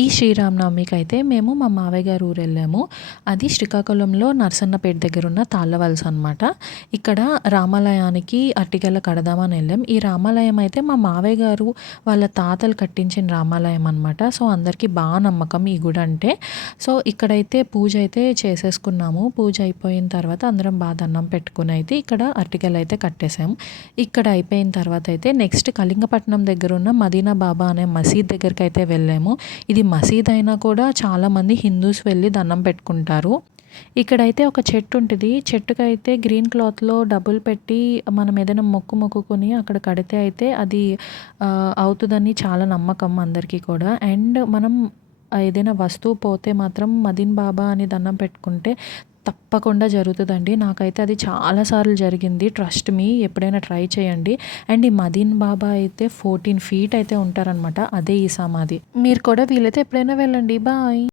ఈ శ్రీరామనవమికి అయితే మేము మా మావయ్య గారు ఊరు వెళ్ళాము. అది శ్రీకాకుళంలో నరసన్నపేట దగ్గర ఉన్న తాళ్ళవలస అనమాట. ఇక్కడ రామాలయానికి అరటిగెల కడదామని వెళ్ళాం. ఈ రామాలయం అయితే మా మావయ్య గారు వాళ్ళ తాతలు కట్టించిన రామాలయం అనమాట. సో అందరికీ బాగా నమ్మకం ఈ గుడి అంటే. సో ఇక్కడైతే పూజ అయితే చేసేసుకున్నాము. పూజ అయిపోయిన తర్వాత అందరం బాగా దండం పెట్టుకుని అయితే ఇక్కడ అరటిగెల అయితే కట్టేసాం. ఇక్కడ అయిపోయిన తర్వాత అయితే నెక్స్ట్ కళింగపట్నం దగ్గర ఉన్న మదీనా బాబా అనే మసీద్ దగ్గరికి అయితే వెళ్ళాము. ఇది మసీద్ అయినా కూడా చాలామంది హిందూస్ వెళ్ళి దండం పెట్టుకుంటారు. ఇక్కడైతే ఒక చెట్టు ఉంటుంది. చెట్టుకైతే గ్రీన్ క్లాత్లో డబ్బులు పెట్టి మనం ఏదైనా మొక్కుకొని అక్కడ కడితే అయితే అది అవుతుందని చాలా నమ్మకం అందరికీ కూడా. అండ్ మనం ఏదైనా వస్తువు పోతే మాత్రం మదీన్ బాబా అని దండం పెట్టుకుంటే తప్పకుండా జరుగుతుందండి. నాకైతే అది చాలాసార్లు జరిగింది. ట్రస్ట్ మీ, ఎప్పుడైనా ట్రై చేయండి. అండ్ ఈ మదీన్ బాబా అయితే 14 ఫీట్ అయితే ఉంటారనమాట. అదే ఈ సమాధి. మీరు కూడా వీలైతే ఎప్పుడైనా వెళ్ళండి. బాయ్.